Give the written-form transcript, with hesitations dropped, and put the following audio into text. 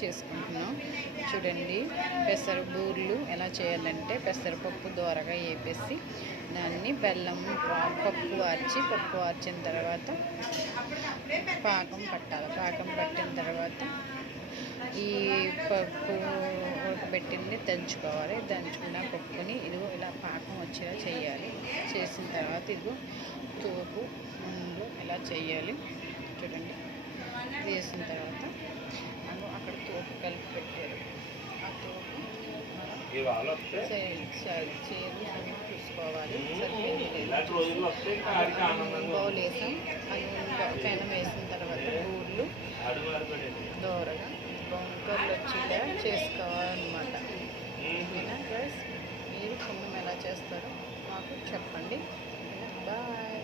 చేసుకుంటున్నాం. చూడండి, పెసర బూర్లు ఎలా చేయాలంటే పెసరపప్పు దోరగా వేపేసి దాన్ని బెల్లం పప్పు వార్చిన తర్వాత పాకం పట్టాలి. పాకం పట్టిన తర్వాత ఈ పప్పు ఉడకబెట్టింది దంచుకోవాలి. దంచుకున్న పప్పుని ఇదిగో ఇలా పాకం వచ్చేలా చేయాలి. చేసిన తర్వాత ఇదిగో తోపు ముందు ఇలా చేయాలి. చూడండి, వేసిన తర్వాత అక్కడ తోపు కలిపి పెట్టారు. ఆ తోపు చేరు చూసుకోవాలి. బౌల్ వేసాం. పెనం వేసిన తర్వాత బూర్లు దోరగా బొంకర్లు వచ్చేలా చేసుకోవాలన్నమాట. ఓకేనా గైస్, మీరు సున్నం ఎలా చేస్తారో మాకు చెప్పండి. బాయ్.